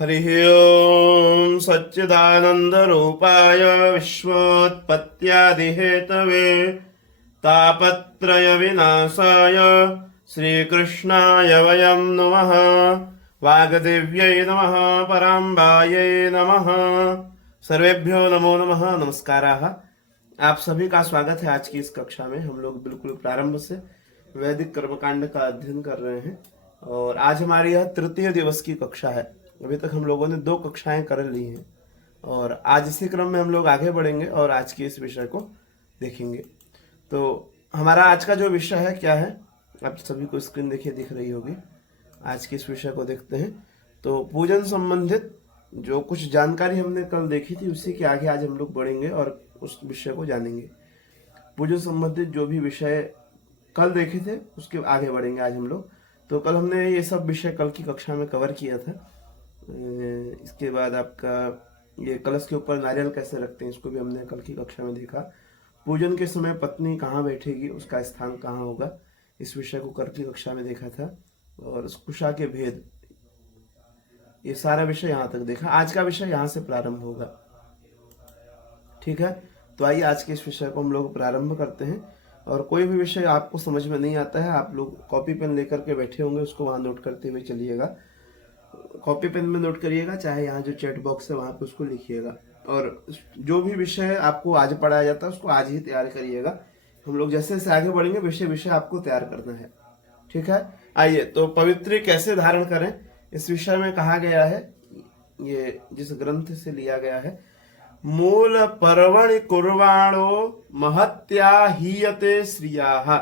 हरिः ओम् सच्चिदानन्दरूपाय विश्वोत्पत्त्यादिहेतवे तापत्रयविनाशाय श्रीकृष्णाय वयं नमः। वागदेव्यै नमः। पराम्बायै नमः। सर्वेभ्यो नमो नमः। नमस्काराः। आप सभी का स्वागत है आज की इस कक्षा में। हम लोग बिल्कुल प्रारंभ से वैदिक कर्मकांड का अध्ययन कर रहे हैं और आज हमारी यह तृतीय दिवस की कक्षा है। अभी तक हम लोगों ने 2 कक्षाएं कर ली हैं और आज इसी क्रम में हम लोग आगे बढ़ेंगे और आज के इस विषय को देखेंगे। तो हमारा आज का जो विषय है क्या है, आप सभी को स्क्रीन देखिए दिख रही होगी। आज के इस विषय को देखते हैं। तो पूजन संबंधित जो कुछ जानकारी हमने कल देखी थी उसी के आगे आज हम लोग बढ़ेंगे और उस विषय को जानेंगे। पूजन संबंधित जो भी विषय कल देखे थे उसके आगे बढ़ेंगे आज हम लोग। तो कल हमने ये सब विषय कल की कक्षा में कवर किया था। इसके बाद आपका ये कलश के ऊपर नारियल कैसे रखते हैं इसको भी हमने कल की कक्षा में देखा। पूजन के समय पत्नी कहाँ बैठेगी, उसका स्थान कहाँ होगा, इस विषय को कल की कक्षा में देखा था। और कुशा के भेद, ये सारा विषय यहाँ तक देखा। आज का विषय यहाँ से प्रारंभ होगा, ठीक है। तो आइए आज के इस विषय को हम लोग प्रारंभ करते हैं। और कोई भी विषय आपको समझ में नहीं आता है, आप लोग कॉपी पेन लेकर के बैठे होंगे, उसको वहाँ नोट करते हुए चलिएगा। कॉपी पेन में नोट करिएगा, चाहे यहाँ जो चैट बॉक्स है वहाँ पे उसको लिखिएगा। और जो भी विषय आपको आज पढ़ाया जाता है उसको आज ही तैयार करिएगा। हम लोग जैसे जैसे आगे बढ़ेंगे विषय विषय आपको तैयार करना है, ठीक है। आइए, तो पवित्र कैसे धारण करें इस विषय में कहा गया है, ये जिस ग्रंथ से लिया गया है। मूल पर्वणि कुर्वाणो महत्या हीयते श्रियाः,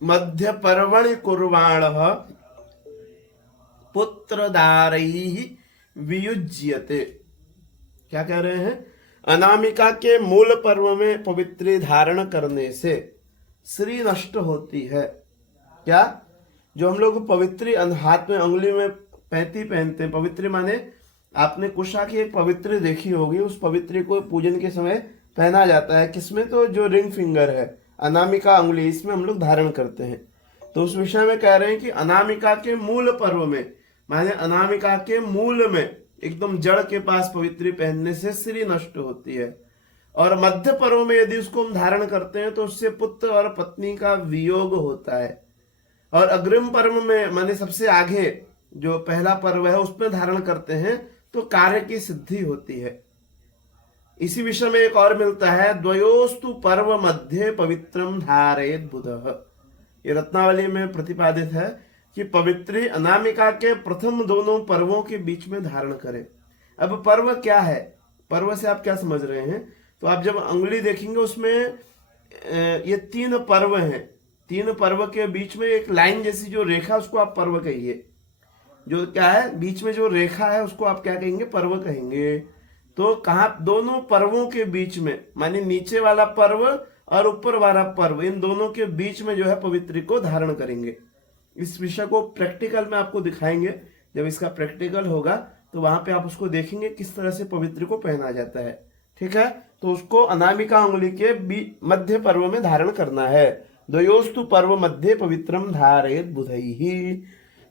मध्य पर्वणि कुर्वाणः पुत्रदारैः वियुज्यते। क्या कह रहे हैं? अनामिका के मूल पर्व में पवित्री धारण करने से श्री नष्ट होती है। क्या? जो हम लोग पवित्री हाथ में अंगुली में पैंती पहनते हैं, पवित्री माने आपने कुशा की एक पवित्री देखी होगी, उस पवित्री को पूजन के समय पहना जाता है। किसमें? तो जो रिंग फिंगर है, अनामिका अंगुली, इसमें हम लोग धारण करते हैं। तो उस विषय में कह रहे हैं कि अनामिका के मूल पर्व में, माने अनामिका के मूल में एकदम जड़ के पास पवित्री पहनने से श्री नष्ट होती है। और मध्य पर्व में यदि उसको हम धारण करते हैं तो उससे पुत्र और पत्नी का वियोग होता है। और अग्रिम पर्व में, माने सबसे आगे जो पहला पर्व है उसमें धारण करते हैं तो कार्य की सिद्धि होती है। इसी विषय में एक और मिलता है, द्वयोस्तु पर्व मध्य पवित्रम धारयेत बुधः। ये रत्नावली में प्रतिपादित है कि पवित्री अनामिका के प्रथम दोनों पर्वों के बीच में धारण करें। अब पर्व क्या है? पर्व से आप क्या समझ रहे हैं? तो आप जब अंगुली देखेंगे उसमें ये 3 पर्व हैं। 3 पर्व के बीच में एक लाइन जैसी जो रेखा, उसको आप पर्व कहिए। जो क्या है, बीच में जो रेखा है उसको आप क्या कहेंगे? पर्व कहेंगे। तो कहा दोनों पर्वों के बीच में, माने नीचे वाला पर्व और ऊपर वाला पर्व, इन दोनों के बीच में जो है पवित्री को धारण करेंगे। इस विषय को प्रैक्टिकल में आपको दिखाएंगे। जब इसका प्रैक्टिकल होगा तो वहां पे आप उसको देखेंगे किस तरह से पवित्र को पहना जाता है, ठीक है। तो उसको अनामिका अंगुली के मध्य पर्व में धारण करना है। द्वयोस्तु पर्व मध्य पवित्रम धारयेत बुधैः।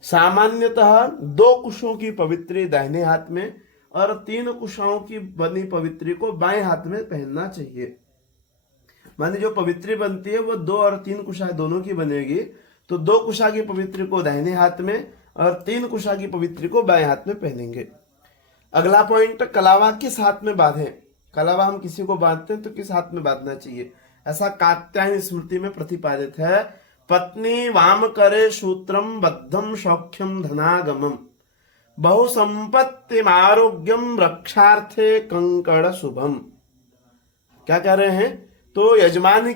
सामान्यतः 2 कुशों की पवित्री दाहिने हाथ में और 3 कुशाओं की बनी पवित्री को बाएं हाथ में पहनना चाहिए। माने जो पवित्री बनती है वो 2 और 3 कुशा दोनों की बनेगी। तो 2 कुशा की पवित्री को दाहिने हाथ में और 3 कुशा की पवित्री को बाएं हाथ में पहनेंगे। अगला पॉइंट, कलावा किस हाथ में बांधें? कलावा हम किसी को बांधते हैं तो किस हाथ में बांधना चाहिए? ऐसा कात्यायन स्मृति में प्रतिपादित है। पत्नी वाम करे सूत्रम बद्धम सौख्यम धनागमम बहुसंपत्तिम आरोग्यम रक्षार्थे कंकड़ शुभम। क्या कह रहे हैं? तो यजमान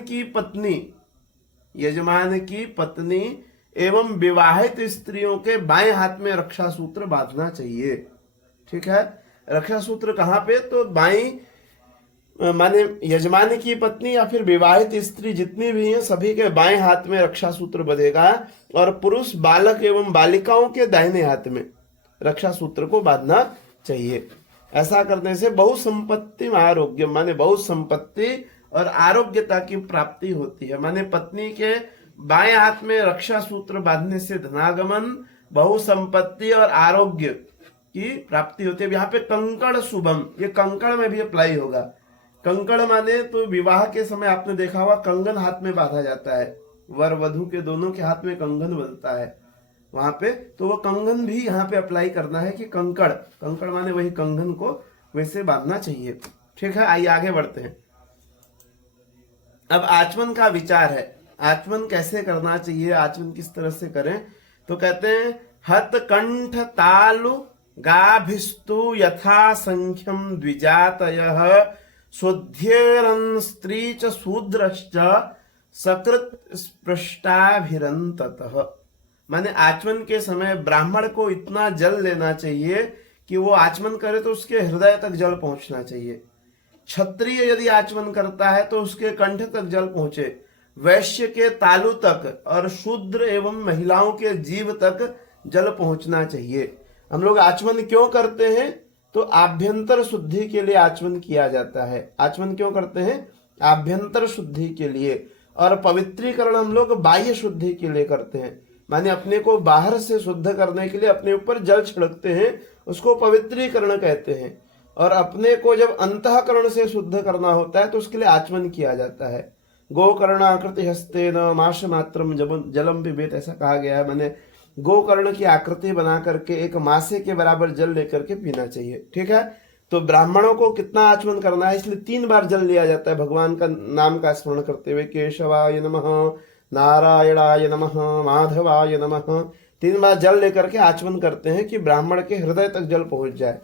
की पत्नी एवं विवाहित स्त्रियों के बाएं हाथ में रक्षा सूत्र बांधना चाहिए, ठीक है। रक्षा सूत्र कहाँ पे? तो बाईं, माने यजमान की पत्नी या फिर विवाहित स्त्री जितनी भी हैं सभी के बाएं हाथ में रक्षा सूत्र बंधेगा और पुरुष बालक एवं बालिकाओं के दाहिने हाथ में रक्षा सूत्र को बांधना चाहिए। ऐसा करने से बहुसंपत्ति में आरोग्य, माने बहुत संपत्ति और आरोग्यता की प्राप्ति होती है। माने पत्नी के बाएं हाथ में रक्षा सूत्र बांधने से धनागमन, बहुसंपत्ति और आरोग्य की प्राप्ति होती है। यहाँ पे कंकड़ शुभम, ये कंकड़ में भी अप्लाई होगा। कंकड़ माने तो विवाह के समय आपने देखा होगा कंगन हाथ में बांधा जाता है, वर वधु के दोनों के हाथ में कंगन बंधता है वहां पे, तो वो कंगन भी यहाँ पे अप्लाई करना है कि कंकड़, कंकड़ माने वही कंगन को वैसे बांधना चाहिए। ठीक है, आइए आगे बढ़ते हैं। अब आचमन का विचार है, आचमन कैसे करना चाहिए, आचमन किस तरह से करें। तो कहते हैं हत कंठ तालु गाभिस्तु यथा संख्यम द्विजातयः शुद्ध्येरन् स्त्री च शूद्रश्च सकृत स्पृष्टाभिरंततः। माने आचमन के समय ब्राह्मण को इतना जल लेना चाहिए कि वो आचमन करे तो उसके हृदय तक जल पहुंचना चाहिए। क्षत्रिय यदि आचमन करता है तो उसके कंठ तक जल पहुंचे, वैश्य के तालु तक, और शूद्र एवं महिलाओं के जीव तक जल पहुंचना चाहिए। हम लोग आचमन क्यों करते हैं? तो आभ्यंतर शुद्धि के लिए आचमन किया जाता है। आचमन क्यों करते हैं? आभ्यंतर शुद्धि के लिए। और पवित्रीकरण हम लोग बाह्य शुद्धि के लिए करते हैं, माने अपने को बाहर से शुद्ध करने के लिए अपने ऊपर जल छिड़कते हैं, उसको पवित्रीकरण कहते हैं। और अपने को जब अंतःकरण से शुद्ध करना होता है तो उसके लिए आचमन किया जाता है। गोकर्णाकृति हस्तेन माश मात्रम जलम पिबेत, ऐसा कहा गया है। माने गोकर्ण की आकृति बना करके एक मासे के बराबर जल लेकर के पीना चाहिए। ठीक है, तो ब्राह्मणों को कितना आचमन करना है, इसलिए 3 बार जल लिया जाता है भगवान का नाम का स्मरण करते हुए। केशवाय नमः, नारायणाय नमः, माधवाय नमः, 3 बार जल लेकर के आचमन करते हैं कि ब्राह्मण के हृदय तक जल पहुंच जाए।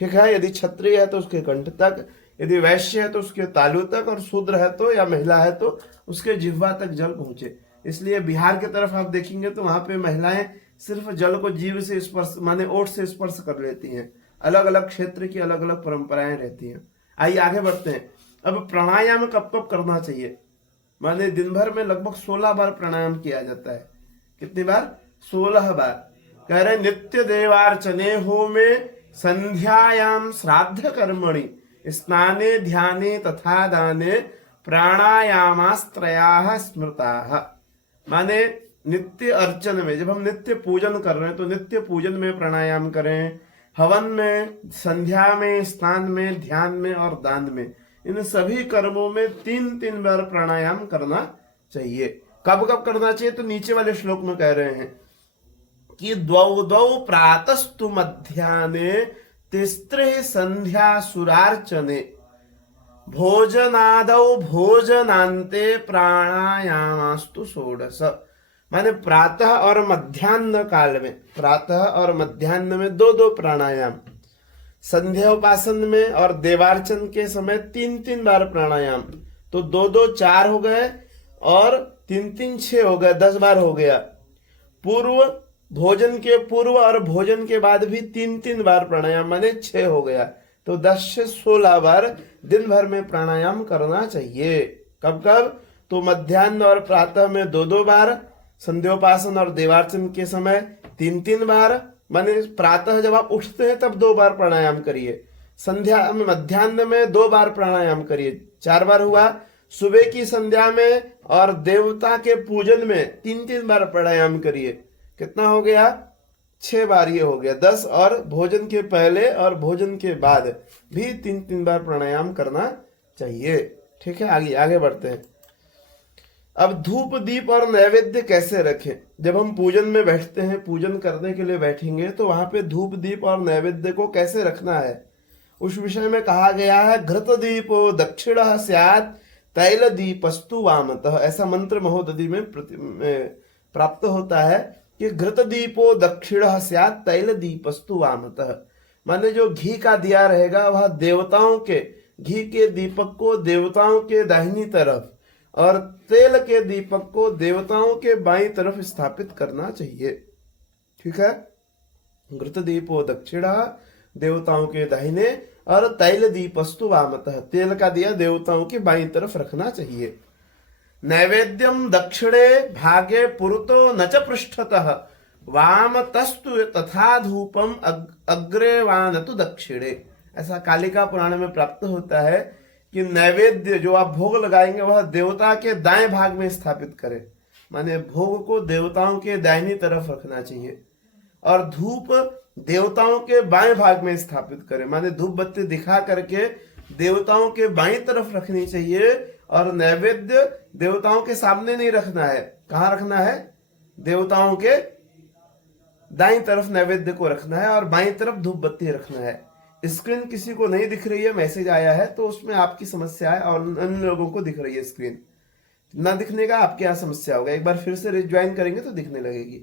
ठीक है, यदि क्षत्रिय है तो उसके कंठ तक, यदि वैश्य है तो उसके तालु तक, और शूद्र है तो या महिला है तो उसके जिह्वा तक जल पहुंचे। इसलिए बिहार की तरफ आप देखेंगे तो वहां पे महिलाएं सिर्फ जल को जीभ से स्पर्श माने ओठ से स्पर्श कर लेती हैं। अलग अलग क्षेत्र की अलग अलग परंपराएं रहती हैं। आइए आगे बढ़ते हैं। अब प्राणायाम कब कब करना चाहिए? माने दिन भर में लगभग 16 बार प्राणायाम किया जाता है। कितनी बार? 16 बार। कह रहे नित्य देवार्चने होमे संध्यायाम श्राद्ध कर्मणि स्नाने ध्याने तथा दाने प्राणायामास्त्रयाः स्मृताः। माने नित्य अर्चन में, जब हम नित्य पूजन कर रहे हैं तो नित्य पूजन में प्राणायाम करें, हवन में, संध्या में, स्नान में, ध्यान में और दान में, इन सभी कर्मों में 3-3 बार प्राणायाम करना चाहिए। कब कब करना चाहिए? तो नीचे वाले श्लोक में कह रहे हैं कि द्वौ द्वौ प्रातस्तु मध्याह्ने तिस्त्रे संध्या सुरार्चने भोजनादौ भोजनांते प्राणायामास्तु षोडश। माने प्रातः और मध्याह्न काल में, प्रातः और मध्याह्न में 2-2 प्राणायाम, संध्योपासन में और देवार्चन के समय 3-3 बार प्राणायाम, तो 2-2 4 हो गए और 3-3 6 हो गए, 10 बार हो गया। पूर्व भोजन के पूर्व और भोजन के बाद भी 3-3 बार प्राणायाम, माने 6 हो गया। तो 10 से 16 बार दिन भर में प्राणायाम करना चाहिए। कब कब? तो मध्याह्न और प्रातः में 2-2 बार, संध्योपासन और देवार्चन के समय 3-3 बार। माने प्रातः जब आप उठते हैं तब 2 बार प्राणायाम करिए, संध्या में मध्याह्न में 2 बार प्राणायाम करिए, 4 बार हुआ। सुबह की संध्या में और देवता के पूजन में 3-3 बार प्राणायाम करिए, कितना हो गया? 6 बार ये हो गया 10। और भोजन के पहले और भोजन के बाद भी 3-3 बार प्राणायाम करना चाहिए। ठीक है, आगे आगे बढ़ते हैं। अब धूप दीप और नैवेद्य कैसे रखें? जब हम पूजन में बैठते हैं, पूजन करने के लिए बैठेंगे तो वहां पे धूप दीप और नैवेद्य को कैसे रखना है, उस विषय में कहा गया है घृत दीपो दक्षिणः स्यात् तैल दीपस्तु वामतः। ऐसा मंत्र महोदधि में प्राप्त होता है कि घृत दीपो दक्षिणः स्यात् तैल दीपस्तु वामतः। माने जो घी का दिया रहेगा वह देवताओं के, घी के दीपक को देवताओं के दाहिनी तरफ और तेल के दीपक को देवताओं के बाईं तरफ स्थापित करना चाहिए। ठीक है, घृत दीपो दक्षिणा, देवताओं के दाहिने, और तैल दीपस्तु वामतः, तेल का दिया देवताओं की बाईं तरफ रखना चाहिए। नैवेद्यम दक्षिणे भागे पुरतो न च पृष्ठतः वामतस्तु तथा धूपम अग्रे वा न तु दक्षिणे। ऐसा कालिका पुराण में प्राप्त होता है कि नैवेद्य जो आप भोग लगाएंगे वह देवता के दाएं भाग में स्थापित करें, माने भोग को देवताओं के दाहिनी तरफ रखना चाहिए। और धूप देवताओं के बाएं भाग में स्थापित करें, माने धूप बत्ती दिखा करके देवताओं के बाईं तरफ रखनी चाहिए। और नैवेद्य देवताओं के सामने नहीं रखना है, कहाँ रखना है? देवताओं के दाईं तरफ नैवेद्य को रखना है और बाईं तरफ धूप बत्ती रखना है। स्क्रीन किसी को नहीं दिख रही है, मैसेज आया है तो उसमें आपकी समस्या है और अन्य लोगों को दिख रही है स्क्रीन। ना दिखने का आपके यहाँ समस्या होगा, एक बार फिर से रिज्वाइन करेंगे तो दिखने लगेगी।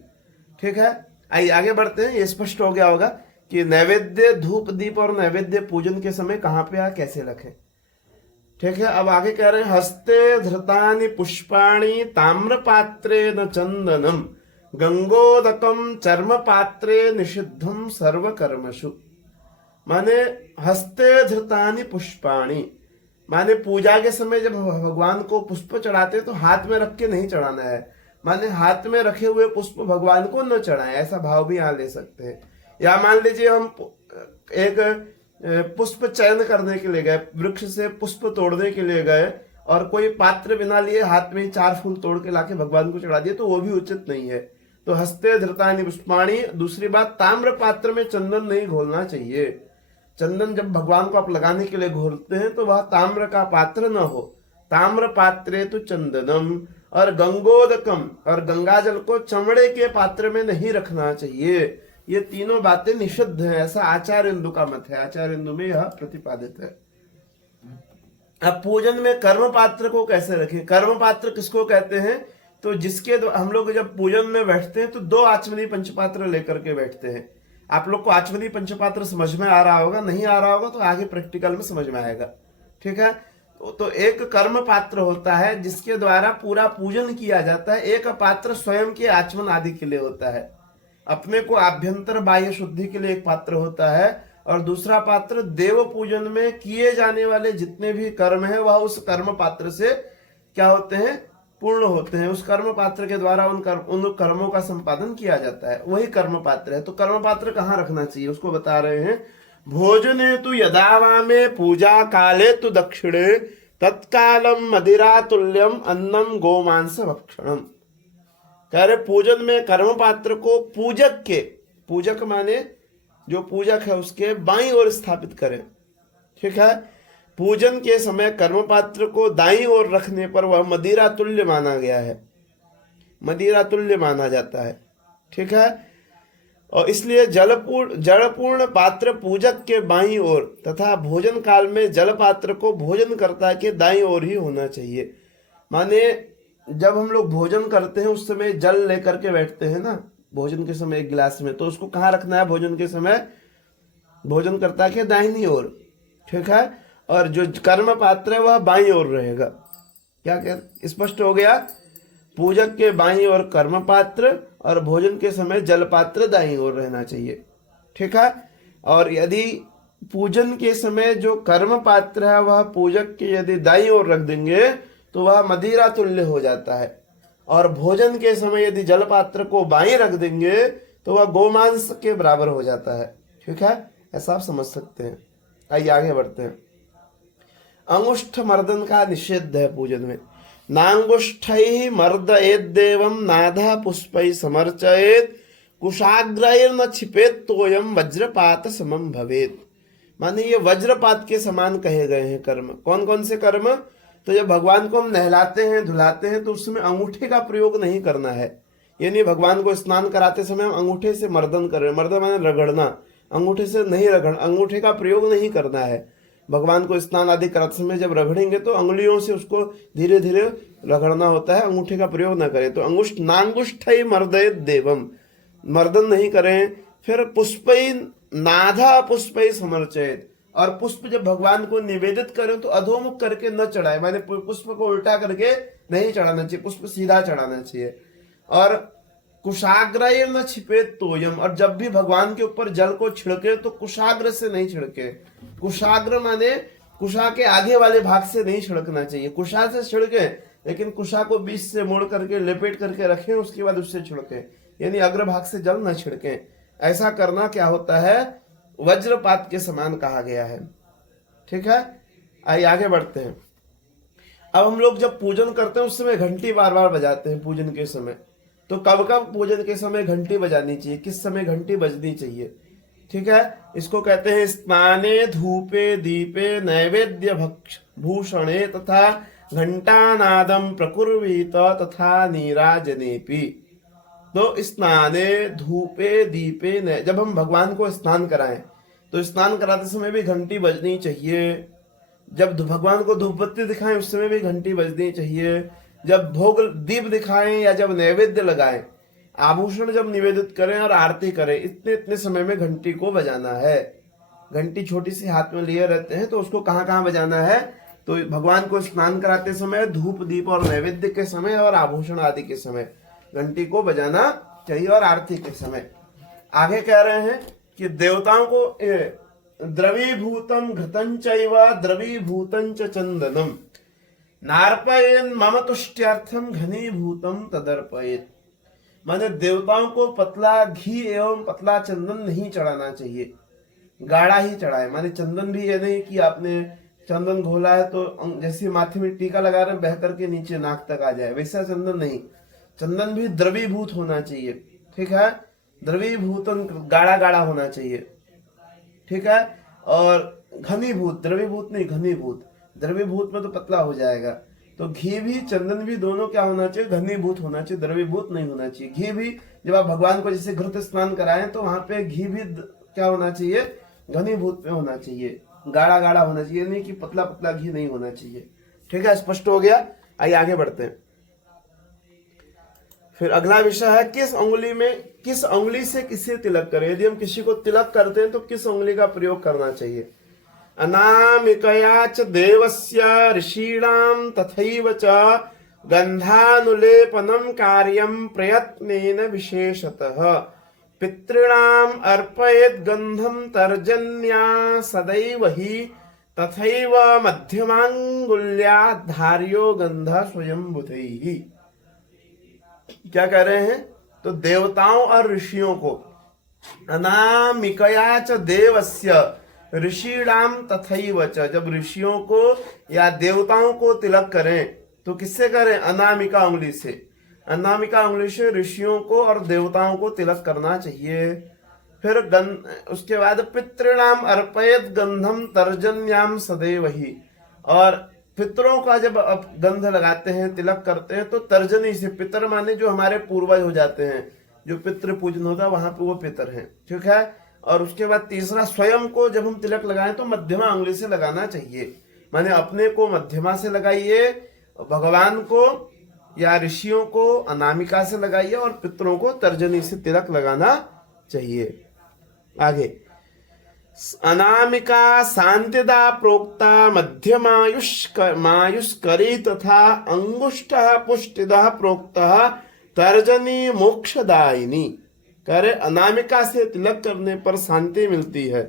ठीक है, आइए आगे बढ़ते हैं। ये स्पष्ट हो गया होगा कि नैवेद्य, धूप दीप और नैवेद्य पूजन के समय कहाँ पे कैसे रखें। ठीक है, अब आगे कह रहे हैं हस्ते धृतानि पुष्पाणि ताम्र पात्रे न चंदनम गंगोदकम चर्म पात्रे निषिद्धम सर्व कर्मशु। माने हस्ते धृतानि पुष्पाणि, माने पूजा के समय जब भगवान को पुष्प चढ़ाते तो हाथ में रख के नहीं चढ़ाना है, माने हाथ में रखे हुए पुष्प भगवान को न चढ़ाएं, ऐसा भाव भी यहाँ ले सकते हैं। या मान लीजिए हम एक पुष्प चयन करने के लिए गए, वृक्ष से पुष्प तोड़ने के लिए गए और कोई पात्र बिना लिए हाथ में 4 फूल तोड़ के लाके भगवान को चढ़ा दिए तो वो भी उचित नहीं है। तो हस्ते धृतानि पुष्पाणि। दूसरी बात, ताम्र पात्र में चंदन नहीं घोलना चाहिए। चंदन जब भगवान को आप लगाने के लिए घोलते हैं तो वह ताम्र का पात्र न हो, ताम्र पात्रे तो चंदनम। और गंगोदकम, और गंगा जल को चमड़े के पात्र में नहीं रखना चाहिए। ये तीनों बातें निषिद्ध हैं, ऐसा आचार्येंदु का मत है, आचार्येंदु में यह प्रतिपादित है। अब पूजन में कर्म पात्र को कैसे रखें? कर्म पात्र किसको कहते हैं? तो जिसके हम लोग जब पूजन में बैठते हैं तो 2 आचमनी पंचपात्र लेकर के बैठते हैं। आप लोग को आचमनी पंचपात्र समझ में आ रहा होगा, नहीं आ रहा होगा तो आगे प्रैक्टिकल में समझ में आएगा। ठीक है, तो एक कर्म पात्र होता है जिसके द्वारा पूरा पूजन किया जाता है। एक पात्र स्वयं के आचमन आदि के लिए होता है, अपने को आभ्यंतर बाह्य शुद्धि के लिए एक पात्र होता है। और दूसरा पात्र देव पूजन में किए जाने वाले जितने भी कर्म है वह उस कर्म पात्र से क्या होते हैं? पूर्ण होते हैं। उस कर्म पात्र के द्वारा उन कर्मों का संपादन किया जाता है, वही कर्म पात्र है। तो कर्म पात्र कहाँ रखना चाहिए उसको बता रहे हैं। भोजने तु यदा वामे पूजा काले तु दक्षिणे तत्कालम मदिरा तुल्यम अन्नम गोमांस भक्षणम। कह रहे पूजन में कर्म पात्र को पूजक के, पूजक माने जो पूजक है उसके बाईं ओर स्थापित करें। ठीक है, पूजन के समय कर्म पात्र को दाईं ओर रखने पर वह मदिरा तुल्य माना गया है, मदिरा तुल्य माना जाता है। ठीक है, और इसलिए जलपूर्ण पात्र पूजक के बाईं ओर तथा भोजन काल में जल पात्र को भोजनकर्ता के दाईं ओर ही होना चाहिए। माने जब हम लोग भोजन करते हैं उस समय जल लेकर के बैठते हैं ना, भोजन के समय एक गिलास में, तो उसको कहाँ रखना है? भोजन के समय भोजनकर्ता के दाहिनी ओर। ठीक है, और जो कर्म पात्र है वह बाईं ओर रहेगा। क्या स्पष्ट हो गया? पूजक के बाईं ओर कर्म पात्र और भोजन के समय जल पात्र दाईं ओर रहना चाहिए। ठीक है, और यदि पूजन के समय जो कर्म पात्र है वह पूजक के यदि दाईं ओर रख देंगे तो वह मदिरा तुल्य हो जाता है, और भोजन के समय यदि जल पात्र को बाईं रख देंगे तो वह गोमांस के बराबर हो जाता है। ठीक है, ऐसा आप समझ सकते हैं। आइए आगे बढ़ते हैं। अंगुष्ठ मर्दन का निषेध है पूजन में। नांगुष्ठैः मर्दयेत् देवं नाधा पुष्पैः समर्चयेत् कुशाग्रैर्न छिपेत् तोयं वज्रपात समम भवेत्। माने ये वज्रपात के समान कहे गए हैं कर्म। कौन कौन से कर्म? तो जब भगवान को हम नहलाते हैं धुलाते हैं तो उसमें अंगूठे का प्रयोग नहीं करना है। यानी भगवान को स्नान कराते समय हम अंगूठे से मर्दन कर रहे हैं, मर्दन माने रगड़ना, अंगूठे से नहीं रगड़, अंगूठे का प्रयोग नहीं करना है। भगवान को स्नान आदि कराते समय जब रगड़ेंगे तो अंगुलियों से उसको धीरे धीरे रगड़ना होता है, अंगूठे का प्रयोग ना करें। तो अंगुष्ठ नांगुष्ठै मर्दयेत् देवम, मर्दन नहीं करें। फिर पुष्पै नाधा पुष्पै समर्चयेत्, और पुष्प जब भगवान को निवेदित करें तो अधोमुख करके न चढ़ाए, माने पुष्प को उल्टा करके नहीं चढ़ाना चाहिए, पुष्प सीधा चढ़ाना चाहिए। और कुशाग्र न छिपे तोयम, और जब भी भगवान के ऊपर जल को छिड़के तो कुशाग्र से नहीं छिड़के। कुशाग्र माने कुशा के आगे वाले भाग से नहीं छिड़कना चाहिए। कुशा से छिड़के लेकिन कुशा को बीच से मोड़ करके लेपेट करके रखें, उसके बाद उससे छिड़के, यानी अग्रभाग से जल न छिड़के। ऐसा करना क्या होता है? वज्रपात के समान कहा गया है। ठीक है, आइए आगे बढ़ते हैं। अब हम लोग जब पूजन करते हैं उस समय घंटी बार बार बजाते हैं पूजन के समय। तो कब कब पूजन के समय घंटी बजानी चाहिए, किस समय घंटी बजनी चाहिए? ठीक है। इसको कहते हैं स्नाने धूपे दीपे नैवेद्य भक्ष भूषणे तथा घंटानादम प्रकुर्वीत तथा नीराजनेपि। तो स्नाने धूपे दीपे जब हम भगवान को स्नान कराएं तो स्नान कराते समय भी घंटी बजनी चाहिए। जब भगवान को धूप बत्ती दिखाएं उस समय भी घंटी बजनी चाहिए। जब भोग दीप दिखाएं या जब नैवेद्य लगाएं, आभूषण जब निवेदित करें और आरती करें, इतने इतने समय में घंटी को बजाना है। घंटी छोटी सी हाथ में लिए रहते हैं, तो उसको कहाँ कहाँ बजाना है? तो भगवान को स्नान कराते समय, धूप दीप और नैवेद्य के समय और आभूषण आदि के समय घंटी को बजाना चाहिए, और आरती के समय। आगे कह रहे हैं कि देवताओं को द्रवीभूतम घृतं चैव द्रवीभूतं च चंदनम नार्पयेन मम तुष्ट्यर्थम घनीभूतम तदर्पयेत। माने देवताओं को पतला घी एवं पतला चंदन नहीं चढ़ाना चाहिए, गाढ़ा ही चढ़ाए। माने चंदन भी ये नहीं कि आपने चंदन घोला है तो जैसे माथे में टीका लगा रहे बह करके नीचे नाक तक आ जाए, वैसा चंदन नहीं। चंदन भी द्रवीभूत होना चाहिए, ठीक है। द्रवीभूतन गाढ़ा गाढ़ा होना चाहिए, ठीक है। और घनीभूत, द्रवीभूत नहीं घनीभूत। द्रवीभूत में तो पतला हो जाएगा। तो घी भी चंदन भी दोनों क्या होना चाहिए? घनीभूत होना चाहिए, द्रवीभूत नहीं होना चाहिए। घी भी जब आप भगवान को जैसे घृत स्नान कराएं तो वहां पे घी भी क्या होना चाहिए? घनीभूत में होना चाहिए, गाढ़ा गाढ़ा होना चाहिए, नहीं कि पतला पतला घी नहीं होना चाहिए, ठीक है। स्पष्ट हो गया? आइए आगे बढ़ते हैं। फिर अगला विषय है किस अंगुली से किसे तिलक करें। यदि हम किसी को तिलक करते हैं तो किस अंगुली का प्रयोग करना चाहिए? अनामिकया च देवस्य ऋषीणां तथैव च गंधानुलेपनम कार्यम प्रयत्नेन विशेषतः पितॄणाम् अर्पयेत् गंधम तर्जन्या सदैव हि तथैव मध्यमांगुल्या धार्यो गंध स्वयंभुतैः। क्या कह रहे हैं? तो देवताओं और ऋषियों को अनामिकया च देवस्य ऋषिणाम तथैव च, जब ऋषियों को या देवताओं को तिलक करें तो किससे करें? अनामिका उंगली से। अनामिका उंगली से ऋषियों को और देवताओं को तिलक करना चाहिए। फिर उसके बाद पितॄणाम अर्पयेत् गंधम तर्जन्याम सदैव ही, और पितरों का जब आप गंध लगाते हैं, तिलक करते हैं तो तर्जनी से, पितर माने जो हमारे पूर्वज हो जाते हैं, जो पितृ पूजन होता है वहां पे वो पितर हैं, ठीक है। और उसके बाद तीसरा, स्वयं को जब हम तिलक लगाएं तो मध्यमा उंगली से लगाना चाहिए। माने अपने को मध्यमा से लगाइए, भगवान को या ऋषियों को अनामिका से लगाइए, और पितरों को तर्जनी से तिलक लगाना चाहिए। आगे अनामिका शांतिदा प्रोक्ता मध्यमायुष्करी तथा अंगुष्ठः पुष्टिदः प्रोक्तः तर्जनी मोक्षदायिनी। करे अनामिका से तिलक करने पर शांति मिलती है,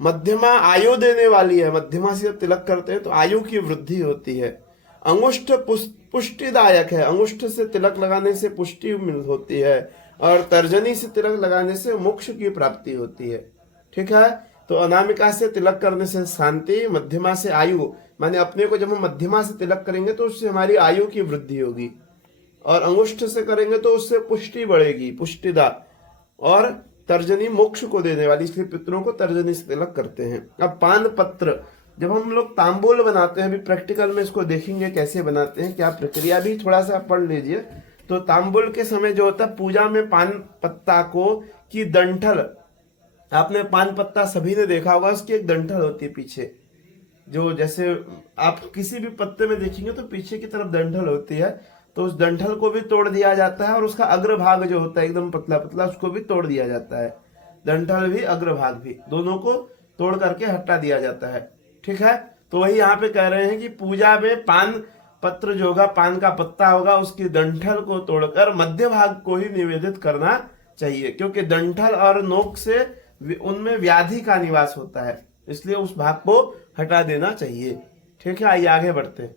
मध्यमा आयु देने वाली है, मध्यमा से तिलक करते हैं तो आयु की वृद्धि होती है। अंगुष्ठ पुष्टिदायक है, अंगुष्ठ से तिलक लगाने से पुष्टि होती है, और तर्जनी से तिलक लगाने से मोक्ष की प्राप्ति होती है, ठीक है। तो अनामिका से तिलक करने से शांति, मध्यमा से आयु, माने अपने को जब हम मध्यमा से तिलक करेंगे तो उससे हमारी आयु की वृद्धि होगी, और अंगुष्ठ से करेंगे तो उससे पुष्टि बढ़ेगी, पुष्टिदा, और तर्जनी मोक्ष को देने वाली, इसलिए पितरों को तर्जनी से तिलक करते हैं। अब पान पत्र, जब हम लोग तांबूल बनाते हैं, अभी प्रैक्टिकल में इसको देखेंगे कैसे बनाते हैं, क्या प्रक्रिया भी थोड़ा सा पढ़ लीजिए। तो तांबूल के समय जो होता है, पूजा में पान पत्ता को की डंठल, आपने पान पत्ता सभी ने देखा होगा, उसकी एक डंठल होती है पीछे, जो जैसे आप किसी भी पत्ते में देखेंगे तो पीछे की तरफ डंठल होती है, तो उस डंठल को भी तोड़ दिया जाता है, और उसका अग्रभाग जो होता है एकदम पतला पतला, उसको भी तोड़ दिया जाता है। डंठल भी अग्रभाग भी दोनों को तोड़ करके हटा दिया जाता है, ठीक है। तो वही यहाँ पे कह रहे हैं कि पूजा में पान पत्र जो होगा, पान का पत्ता होगा, उसकी डंठल को तोड़कर मध्य भाग को ही निवेदित करना चाहिए, क्योंकि डंठल और नोक से उनमें व्याधि का निवास होता है, इसलिए उस भाग को हटा देना चाहिए, ठीक है। आइए आगे बढ़ते हैं।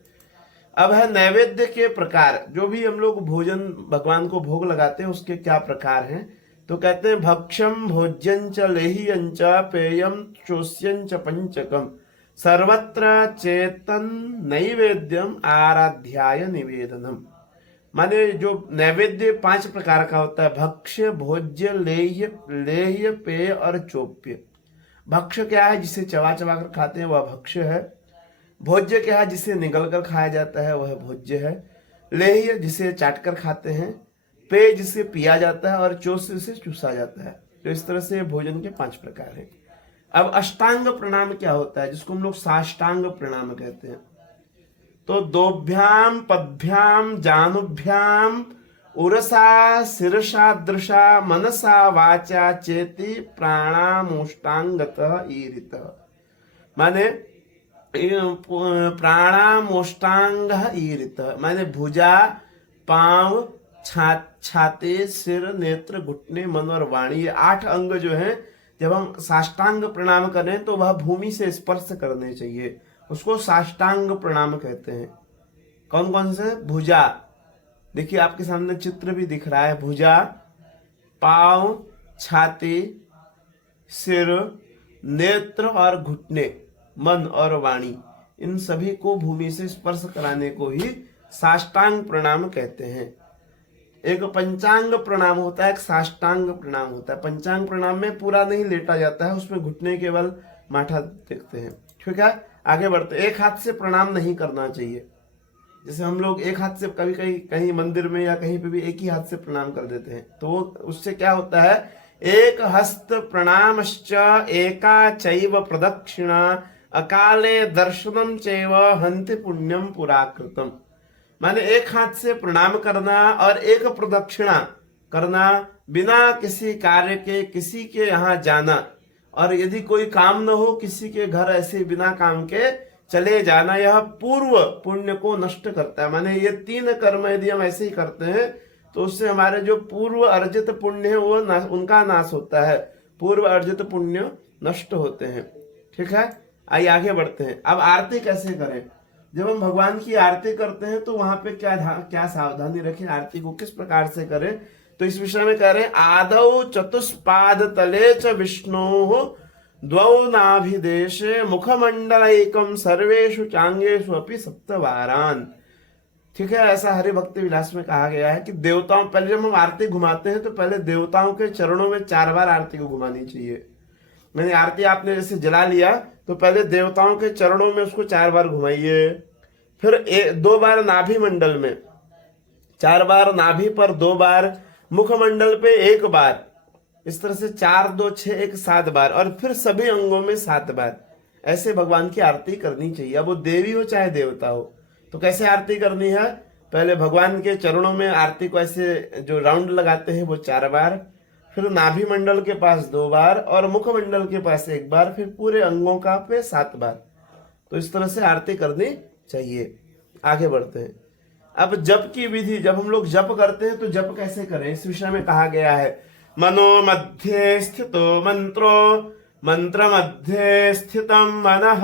अब है नैवेद्य के प्रकार, जो भी हम लोग भोजन भगवान को भोग लगाते हैं उसके क्या प्रकार हैं। तो कहते हैं भक्षम भोज्यं च लेह्यं च पेयं चोष्यं च पंचकम सर्वत्र चेतन नैवेद्यम आराध्याय निवेदनम। माने जो नैवेद्य 5 प्रकार का होता है, भक्ष्य, भोज्य, लेह्य, लेह्य, पेय और चोप्य। भक्ष्य क्या है? जिसे चबा चबा कर खाते हैं वह भक्ष्य है। भोज्य क्या है? जिसे निगल कर खाया जाता है वह भोज्य है। लेह्य जिसे चाट कर खाते हैं। पेय जिसे पिया जाता है, और चोष जिसे चूसा जाता है। तो इस तरह से भोजन के 5 प्रकार हैं। अब अष्टांग प्रणाम क्या होता है, जिसको हम लोग साष्टांग प्रणाम कहते हैं। तो दोभ्याम, पदभ्याम, जानुभ्याम, उरसा, शिरसा, दृशा, मनसा, वाचा, चेति, प्राणामोष्टांगतः ईरितः। माने प्राणामोष्टांग ईरितः माने भुजा, पांव, छाती, सिर, नेत्र, घुटने, मन और वाणी, ये 8 अंग जो हैं, जब हम साष्टांग प्रणाम करें तो वह भूमि से स्पर्श करने चाहिए, उसको साष्टांग प्रणाम कहते हैं। कौन कौन से? भुजा, देखिए आपके सामने चित्र भी दिख रहा है, भुजा, पांव, छाती, सिर, नेत्र और घुटने, मन और वाणी, इन सभी को भूमि से स्पर्श कराने को ही साष्टांग प्रणाम कहते हैं। एक पंचांग प्रणाम होता है, एक साष्टांग प्रणाम होता है। पंचांग प्रणाम में पूरा नहीं लेटा जाता है, उसमें घुटने केवल माथा टेकते हैं। ठीक है, आगे बढ़ते। एक हाथ से प्रणाम नहीं करना चाहिए। जैसे हम लोग एक हाथ से कभी कहीं मंदिर में या कहीं पे भी एक ही हाथ से प्रणाम कर देते हैं, तो उससे क्या होता है? एक हस्त प्रणामश्च एका चैव प्रदक्षिणा अकाले दर्शनम चैव हन्ति पुण्यम पुराकृतम। माने एक हाथ से प्रणाम करना और एक प्रदक्षिणा करना, बिना किसी कार्य के किसी के यहाँ जाना, और यदि कोई काम न हो किसी के घर ऐसे बिना काम के चले जाना, यह पूर्व पुण्य को नष्ट करता है। माने ये 3 कर्म यदि हम ऐसे ही करते हैं तो उससे हमारे जो पूर्व अर्जित पुण्य है वो उनका नाश होता है, पूर्व अर्जित पुण्य नष्ट होते हैं। ठीक है, आइए आगे बढ़ते हैं। अब आरती कैसे करें? जब हम भगवान की आरती करते हैं तो वहां पे क्या सावधानी रखें, आरती को किस प्रकार से करें, तो इस विषय में कह रहे हैं, आदौ चतुष्पाद तले च विष्णोः द्वौ नाभिदेशे मुखमंडलैकम सर्वेषु चांगेषु अपि 7 वारान। ठीक है, ऐसा हरि भक्ति विलास में कहा गया है कि देवताओं, पहले जब हम आरती घुमाते हैं तो पहले देवताओं के चरणों में 4 बार आरती को घुमानी चाहिए। मैंने आरती आपने जैसे जला लिया तो पहले देवताओं के चरणों में उसको 4 बार घुमाइए, फिर 2 बार नाभि मंडल में, 4 बार नाभि पर 2 बार, मुखमंडल पे 1 बार, इस तरह से 4, 2, 6, 1, 7 बार, और फिर सभी अंगों में 7 बार। ऐसे भगवान की आरती करनी चाहिए। अब वो देवी हो चाहे देवता हो। तो कैसे आरती करनी है? पहले भगवान के चरणों में आरती को ऐसे जो राउंड लगाते हैं वो 4 बार, फिर नाभि मंडल के पास 2 बार, और मुखमंडल के पास 1 बार, फिर पूरे अंगों का पे 7 बार। तो इस तरह से आरती करनी चाहिए। आगे बढ़ते हैं। अब जप की विधि, जब हम लोग जप करते हैं तो जप कैसे करें, इस विषय में कहा गया है, मनो मध्ये स्थितो मंत्रो मंत्र मध्ये स्थितम मनः